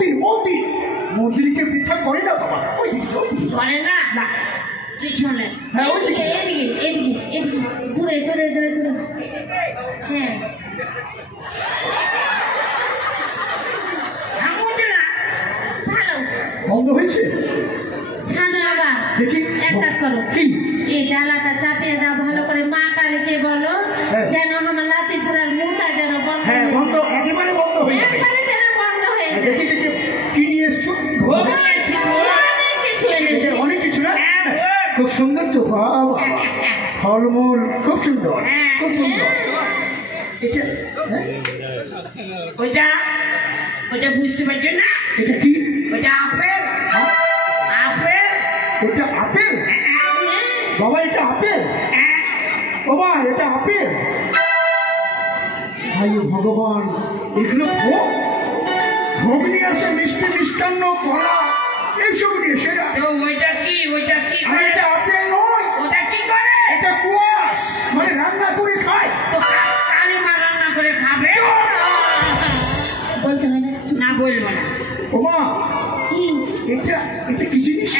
মন্দির মন্দির মন্দিরকে পৃথক করে না বাবা ওই দিকে করে না না পিছনে হ্যাঁ ওই দিকে এদিকে এদিকে এদিকে দূরে দূরে দূরে দূরে হ্যাঁ ভালো বন্ধ হয়েছে সাধু বাবা দেখি এক কাজ করো কি এই ডালাটা চাপিয়ে দাও ভালো করে মা কালীকে বলো যেন আমার লাতি ছড়ার মুখটা যেন বন্ধ হ্যাঁ বন্ধ একেবারে বন্ধ হয়ে যাবে একবারে যেন বন্ধ হয়ে যায় দেখি দেখি কি নিয়ে এসছো অনেক কিছু এনেছে অনেক কিছু না খুব সুন্দর তো বাবা ফলমূল খুব সুন্দর খুব সুন্দর এটা ওইটা ওইটা বুঝতে পারছো না এটা কি ওইটা আপেল আপেল এটা আপেল বাবা এটা আপেল বাবা এটা আপেল ভাই ভগবান এগুলো ভোগ ভোগ নিয়ে আসে মিষ্টি মিষ্টান্ন কলা এইসব নিয়ে সেরা তো ওইটা কি আর এটা আপেল নয় ওটা কি করে এটা কুয়াশ মানে রান্না করে খায় তো কালী মা রান্না করে খাবে বলতে হয় না বলবো না ওমা কি এটা এটা কি জিনিস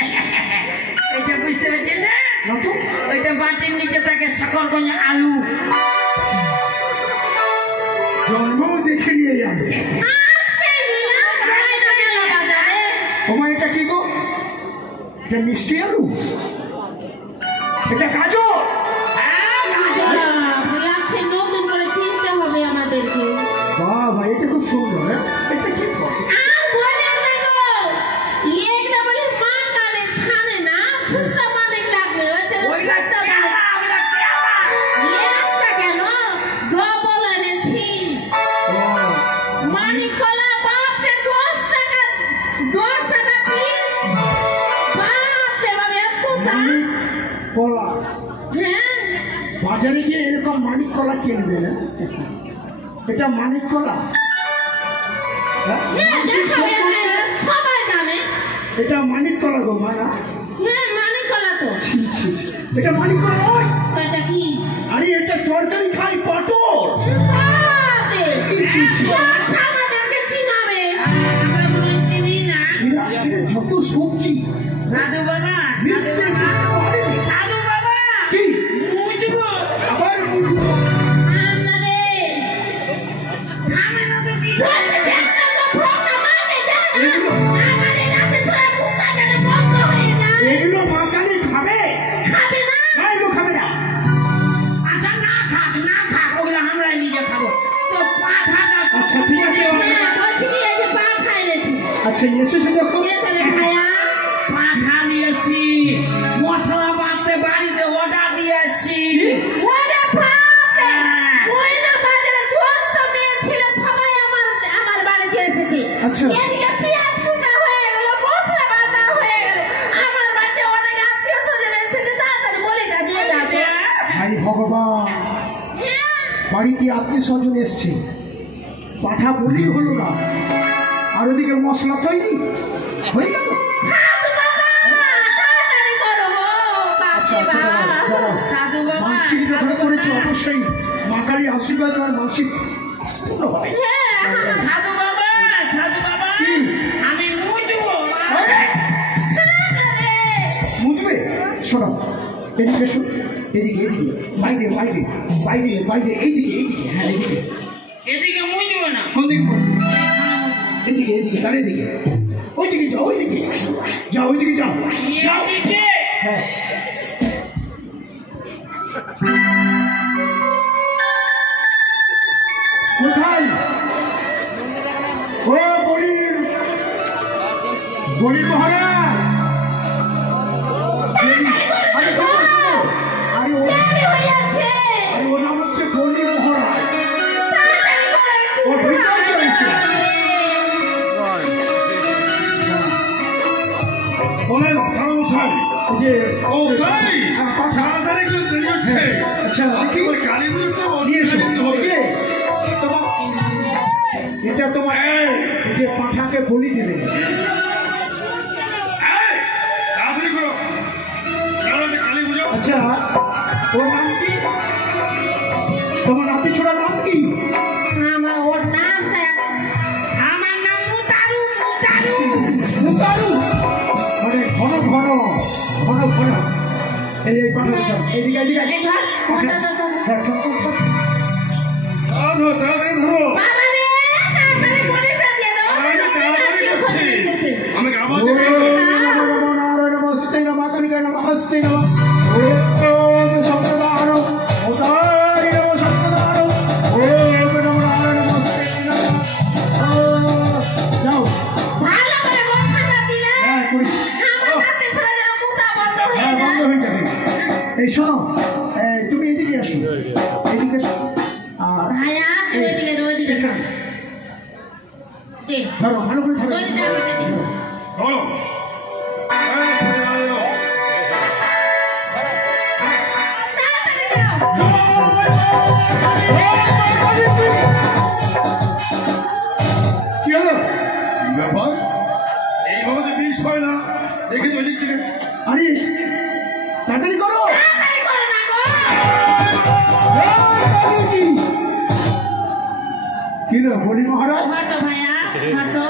এটা বুঝতে পারছেন না না তো ওইটা মাটির নিচে থাকে সকলগঞ্জ আলু জন্মও দেখে নিয়ে যাবে ওমা এটা কি গো এটা মিষ্টি আলু এটা গাজর লাগছে নতুন করে চিনতে হবে আমাদেরকে বাবা এটা খুব সুন্দর হ্যাঁ এটা কি আর বলে না গো এইটা বলে মা কালে থানে না ছোট মানিক লাগবে ওই ছোট মানিক একটা কেন ডবল এনেছি মানিক কলা বাপরে 10 টাকা পিস বাপরে বাবা এত দাম কলা হ্যাঁ বাজারে গিয়ে এরকম মানিক কলা কিনবে না এটা মানিক কলা সবাই জানে এটা মানিক কলা গো মানা হ্যাঁ মানিক কলা তো এটা মানিক কলা নয় এটা কি আরে এটা তরকারি খাই পটল আমাদেরকে চিনাবে যত সবজি সাধু বাবা সাধু বাবা কি মুজবো আবার আমনারে থামে না তো কি বলছে দেখ না তো প্রোগ্রাম আছে দেখ না আমারে রাতে ছড়া মুতা যেন বন্ধ হয়ে যায় এগুলো মাকানি খাবে খাবে না না এগুলো খাবে না আচ্ছা না থাক ওগুলো আমরা নিজে খাবো তো পাঠাটা আচ্ছা ঠিক আছে বলছি কি এই যে পা খাইলেছি আচ্ছা এসেছে যখন এখানে খায়া পাঠা নিয়েছি মশলা বাটতে বাড়িতে অর্ডার দিয়েছি ওরে বাপরে ওই না বাজারে যত মেয়ে ছিল সবাই আমার বাড়িতে এসেছে আচ্ছা এদিকে পেঁয়াজ কুটা হয়ে গেল মশলা বাটা হয়ে গেল আমার বাড়িতে অনেক আত্মীয় স্বজন এসেছে তাড়াতাড়ি বলিটা দিয়ে দাও ভাই ভগবান বাড়িতে আত্মীয় স্বজন এসছে পাঠা বলি হলো না আর ওদিকে মশলা তৈরি হয়ে গেল মানসিক যখন করেছে অবশ্যই মাকারি আশীর্বাদ আর মানসিক পূর্ণ হবে সাধু বাবা আমি মুজবো বুঝবে শোনো এদিকে শোন এদিকে বাইরে এইদিকে হ্যাঁ এদিকে মুজবো না কোন দিকে এদিকে তার এদিকে ওইদিকে যাও ওইদিকে যাও হ্যাঁ কোথায় ও বলির মহারাজ আরে ও নাম হচ্ছে বলির মহারাজ ও ভিতরে চলেছে বলেন ধর্মশাল যে ও তাই পাঠা আদারে করতে যাচ্ছে আচ্ছা কি কালীপুর তো নিয়ে এসো তোমার এটা তোমার এই যে পাঠাকে বলি দেবে আচ্ছা ওর নাম কি তোমার নাতি ছোড়ার নাম কি আমার ওর নাম আমার নাম মুতারু এই পাঠাতে দাও এইদিকে এইদিকে এই ধর তাড়াতাড়ি ধরো বাবা রে তাড়াতাড়ি বলিটা দিয়ে দাও আমি আবার নমস্তে নমঃ কালিকা নমঃ হস্তে নমঃ ওম সপ্তদানো ওদারি নমঃ সপ্তদানো ওম নমঃ নারায়ণ নমস্তে নমঃ যাও ভালো করে বসাটা দিলে হ্যাঁ করি আমার হাতে ছেড়ে যেন মুতা বন্ধ হয়ে যায় বন্ধ হয়ে যাবে এই শোনো তুমি এদিকে আসো এদিকে আর ভাইয়া তুই এদিকে দে ওইদিকে দে ধরো ভালো করে ধরো দড়িটা আমাকে দে ধরো তাড়াতাড়ি দাও কি হলো ব্যাপার এইভাবে তো বিষ হয় না দেখি তো ওইদিক থেকে আরে তাড়াতাড়ি করো তাড়াতাড়ি করো না গো কি হলো বলি মহারাজ হটো ভাইয়া হটো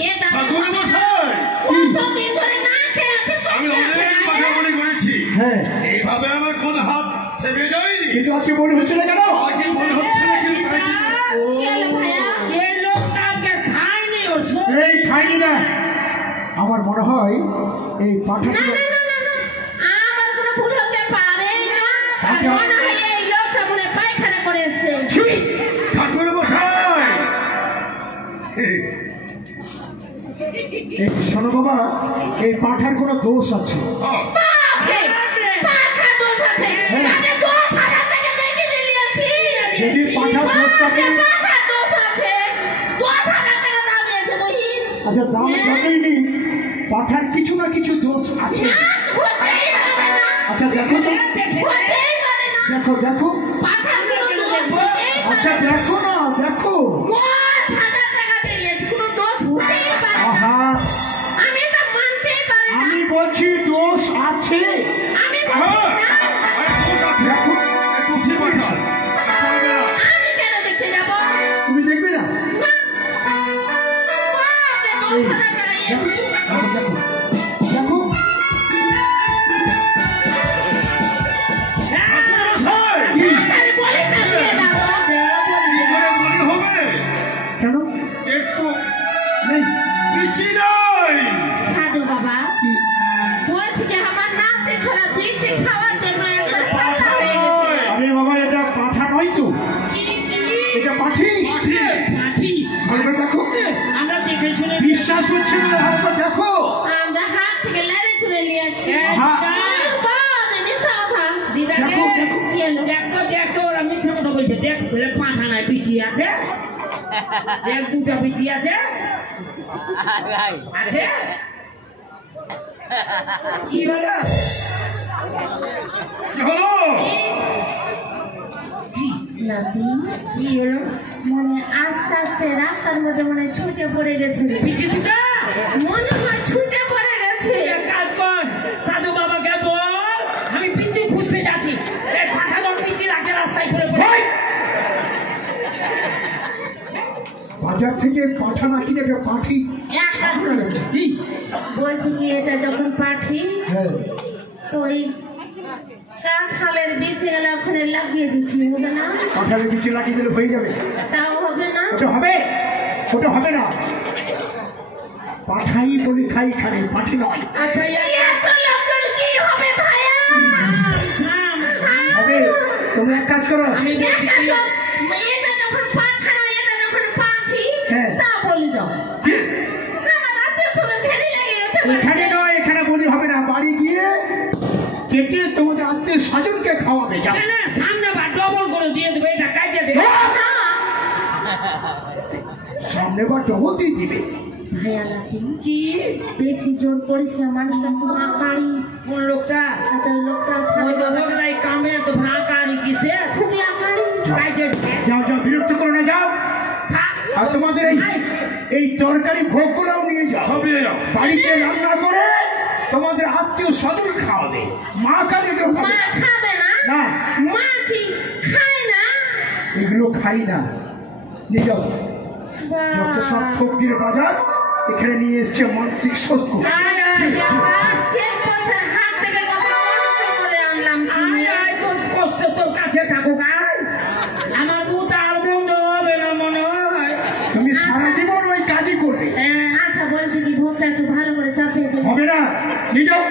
এ দাদা ঠাকুর মশাই কতদিন ধরে না খেয়ে আছে আমি সব অনেক কথা বলে করেছি হ্যাঁ এইভাবে আমার কোন হাত থেমে যায়নি কিন্তু আজকে বলি হচ্ছে না কেন আগে মনে হচ্ছে না কিন্তু তাই ছিল। কি হলো ভাইয়া এই লোকটা আজকে খায়নি ওর সব এই খাইনি না আমার মনে হয় এই পাঠাটা না আমার কোনো ভুল হতে পারে না মনে হয় এই লোকটা মনে পায়খানা করে এসেছে ঠাকুর মশাই এই শোনো বাবা এই পাঠার কোনো দোষ আছে বাপরে পাখা দোষ আছে আমি 10,000 টাকা দেখে নিয়েছি যদি পাঠার দোষ থাকে পাখা দোষ আছে 10,000 টাকা দাম নিয়েছে বহিন আচ্ছা দাম যতই নি পাঠার কিছু না কিছু দোষ আছে না হতেই পারে না আচ্ছা দেখো তো হতেই পারে না দেখো দেখো পাখার কোনো দোষ হতেই আচ্ছা পারে না দেখো না দেখো 10,000 টাকা দিয়েছি কোনো দোষ হতেই পারে না আহা আমি এটা মানতেই পারি না আমি বলছি দোষ আছে আমি বলছি না দেখো খুশি পাঠা চলবে না আমি কেন দেখতে যাব তুমি দেখবে না বাপরে 10,000 টাকা এমনি দেখো দেখো দেখো ঠাকুর মশাই তাড়াতাড়ি বলে না দিয়ে দাও কি করে বলি হবে কেন একটু নেই পিছি নাই সাধু বাবা কি বলছি কি আমার নাতি ছোড়া বেশি খাওয়ার জন্য একবার পাতা হয়ে গেছে আরে বাবা এটা পাঠা নয় তো এটা পাঠি পাঠি পাঠি ভালো করে দেখো আমরা দেখে শুনে বিশ্বাস হচ্ছে না একবার দেখো আমরা হাত থেকে লেড়ে চুড়ে নিয়ে আসছি আহা। বাপরে মিথ্যা কথা দিদা দেখো, দেখো। কি হলো? দেখতো ওরা মিথ্যা কথা বলছে দেখ বলে পাঠা নাই বিচি আছে দেখ দুটা বিচি আছে আছে কি হলো কি হলো নাতি কি হলো মনে আস্তে আস্তে রাস্তার মধ্যে মনে ছুটে পড়ে গেছে বিচি দুটা মনে হয় ছুটে পড়ে গেছে এক কাজ কর সাধু বাবাকে বল আমি বিচি খুঁজতে যাচ্ছি এই পাঠা দল বিচি রাখে রাস্তায় ঘুরে ওই! বাজার থেকে পাঠা না কিনে একটা পাঠি এক কাজ করো। কি বলছি কি এটা যখন পাঠি হ্যাঁ তো ওই কাঁঠালের বীজে গেলে ওখানে লাগিয়ে দিচ্ছি হবে না কাঁঠালের বিচি লাগিয়ে দিলে হয়ে যাবে তাও হবে না ওটা হবে ওটা হবে না পাঠাই বলে খাই খানে পাঠি নয় আচ্ছা এত লোকজন কি হবে ভাইয়া হবে তোমরা এক কাজ করো আমি বলছি একটা কি লোক, এটা যখন পাঠা নয় এটা যখন পাখি হ্যাঁ। তা বলি দাও কি? আমার আত্মীয়-স্বজন ঢেলে লেগে গেছে এখানে নয় এখানে বলি হবে না বাড়ি গিয়ে কেটে তোমাদের আত্মীয় স্বজনকে খাওয়াবে যাও না, না, সামনে বা ডবল করে দিয়ে দেবে এটা কাটে দেবে সামনে বা ডবল দিয়ে দিবে ভাইয়া নাকি কি বেশি জোর করিস না মানুষটা খুব আকারি কোন লোকটা ওই লোকটা ওই তো লোকটাই কামের তো ভাঁকারি কিসে খুবই আকারি কাটে যাও যাও বিরক্ত করো না যাও আর তোমাদের এই তরকারি ভোগগুলোও নিয়ে যাও সব নিয়ে যাও বাড়িতে রান্না করে তোমাদের আত্মীয় স্বজন খাওয়াবে মা কালীকেও মা খাবে খাবে না না মা কি খায় না এগুলো খাই না নিয়ে যাও যত সব সবজির বাজার এখানে নিয়ে এসছে মানসিক শত্রু চেক বছর হাত থেকে কত কষ্ট সারা জীবন ওই কাজই করবে। আচ্ছা বলছি কি ভোগটা একটু ভালো করে চাপিয়ে দিন। হবে না, নিয়ে যাও।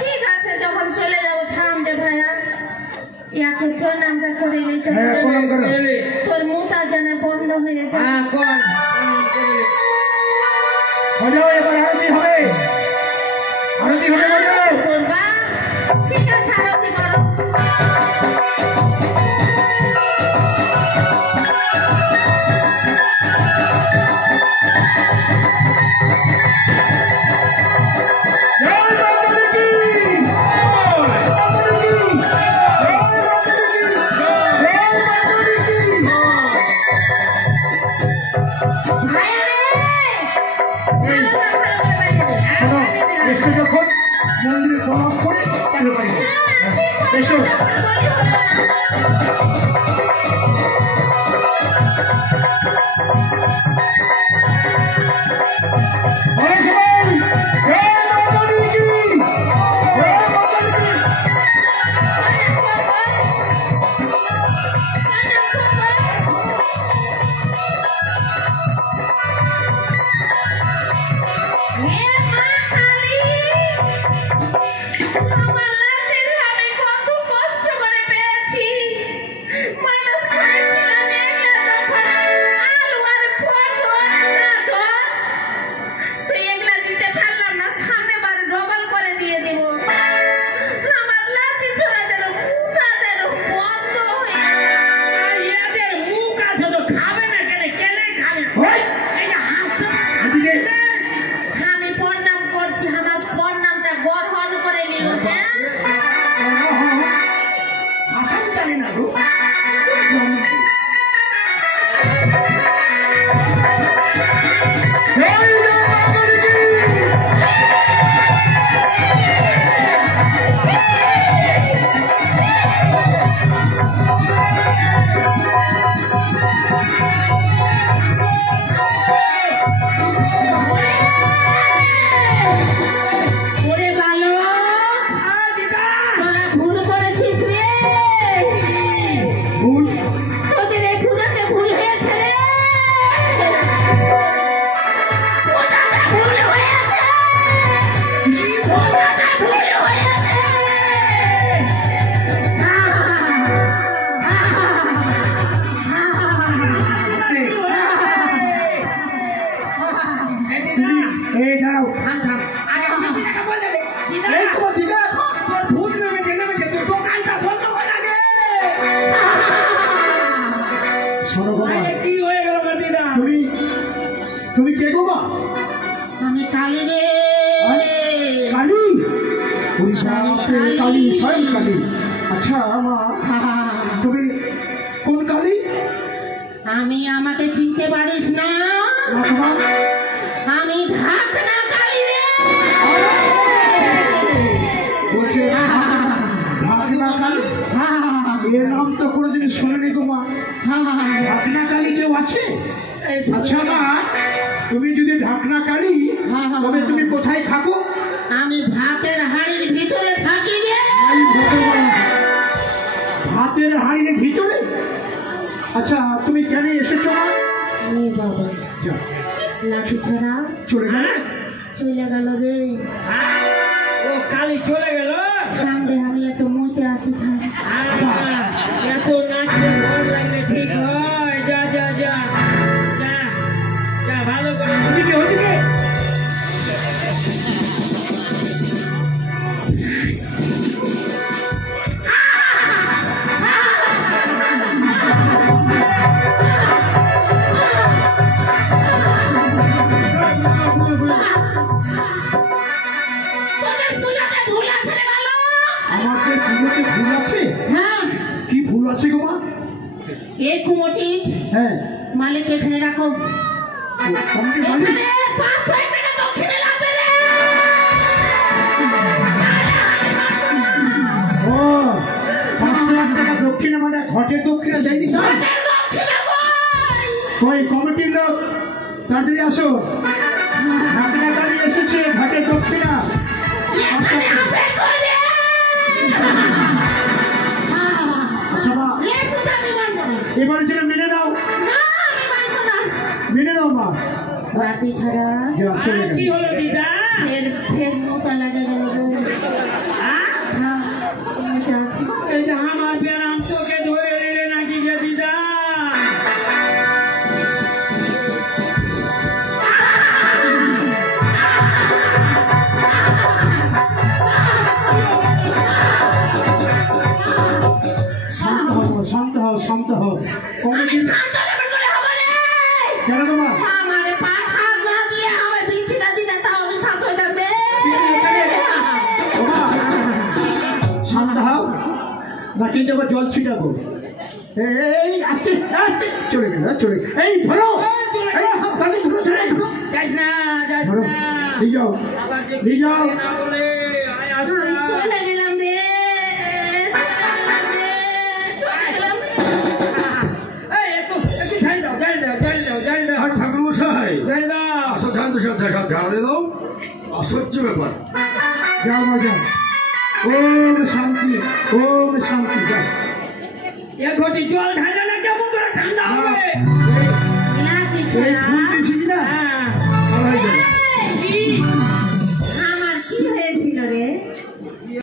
ঠিক আছে, যখন চলে যাবো থাম রে ভাইয়া, একটু প্রণামটা করে নিতে হ্যাঁ, প্রণাম করো। তোর মুতা যেন বন্ধ হয়ে যায়। হ্যাঁ কর বাজাও, এবার আরতি হবে, আরতি হবে, বাজাও। করবা? ঠিক আছে, আরতি করো। জয় মাতা দি কি, জয় মাতা দি কি, জয় মাতা দি কি, জয় মাতা দি কি। ভাইয়া রে, সারাটা ভালো করে বাজিয়ে দে। শোনো, এসে যখন মন্দিরে প্রণাম করে তাহলে বাড়ি যাও। এসো। বলি হলো না। বলো সবাই, জয় মাতা দি কি, জয় মাতা দি কি। এদের মুখ আছে তো খাবে না কেন কেন খাবে ওই, এই যে হাসছে এদিকে। আমি প্রণাম করছি, আমার প্রণামটা গ্রহণ করে নিও। হ্যাঁ, আসাম জানি না গো। জয় মাতা দি কি। ওরে ভালো, তোরা ভুল করেছিস রে। ভুল? তোদের এই পূজাতে ভুল হয়েছে রে। পূজাতে ভুল হয়েছে। পূজাতে ভুল হয়েছে। এই দাঁড়াও। থাম থাম আরে দিদাকে বলে দে দিদা এই তোমার দিদা। তোর ভূত নেমেছে তুই দোকানটা বন্ধ করে আগে শোনো গো মা, আরে কি হয়ে গেল আমার দিদা তুমি কে গো মা? আমি কালী রে। কালী? ওই বাপরে, কালী, স্বয়ং কালী। আচ্ছা মা, তুমি কোন কালী? আমি আমাকে চিনতে পারিস না? না তো মা। আমি ঢাকনা কালী রে। বলছে ঢাকনা কালী? এর নাম তো কোনোদিন শোনেনি গো মা। ঢাকনা কালী কেউ আছে? আচ্ছা মা, তুমি যদি ঢাকনা কালী, তবে তুমি কোথায় থাকো? আমি ভাতের হাড়ির ভিতরে থাকি রে। এই ভগবান, ভাতের হাড়ির ভিতরে? আচ্ছা তুমি কেন এসেছো মা? ও বাবা, যাও, লাঠি ছাড়া চলে গেলে। চলে গেল রে। ও কালি চলে গেল সামনে আমি একটু মইতে আসি থাক। এত নাচলে ভালো লাগলে ঠিক হয় যা যা যা যা যা ভালো করে ওদিকে ওদিকে। তোদের পূজাতে ভুল আছে রে ভালো। আমাদের পুজোতে ভুল আছে? হ্যাঁ, কি ভুল আছে গো মা? এই কুমোটি হ্যাঁ, মালিক এখানে রাখো। কমিটির মালিক? এখানে 500 টাকা দক্ষিণে লাগবে রে। ও, 500 টাকা দক্ষিণা মানে ঘটের দক্ষিণা দেয়নি স্যার? ঘটের দক্ষিণে কই? ওই কমিটির লোক তাড়াতাড়ি আসো। ঢাকনা কালী এসেছে, ঘটের দক্ষিণা। এখানে হবে কই রে? আচ্ছা মা, এই পূজা আমি মানবো না। এবারের জন্য মেনে নাও, না, আমি মানবো না। মেনে নাও বাতি ছাড়া যা চলে আর কি গেল হলো দিদা ফের মোতা লাগে গেল গো। হ্যাঁ? হ্যাঁ, এটা আছে। এই যে আমার ব্যারাম চোখে ধরে নিলে নাকি গে দিদা শান্ত হও শান্ত হও কমিটি শান্ত হলে করে হবে রে। কেন তোমার আমারে পাখা না দিয়ে আমার বিছানা দিতে তাও আমি শান্ত হইতাম রে। শান্ত হও না কিন্তু আবার জল ছিটাবো এই আস্তে আস্তে চলে গেল চলে গেল। এই ধরো এই, তাকে ধরো ধরো ধরো যাইস না যাইস ধরো না নিয়ে যাও আবার যে নিয়ে যাও না বলে আয় আমি আসনা চলে গেলাম রে। চলে গেলাম রে। এই একটু ঝাড়ি দাও ঝাড়ি দাও ঝাড়ি দাও ঝাড়ি দাও আর ঠাকুর মশাই ঝাড়ি দাও আসো ধ্যান তো দেখা ঝাড়া দিয়ে দাও অসহ্য ব্যাপার যাও মা যাও ওম শান্তি যাও এক ঘটি জল ঢালে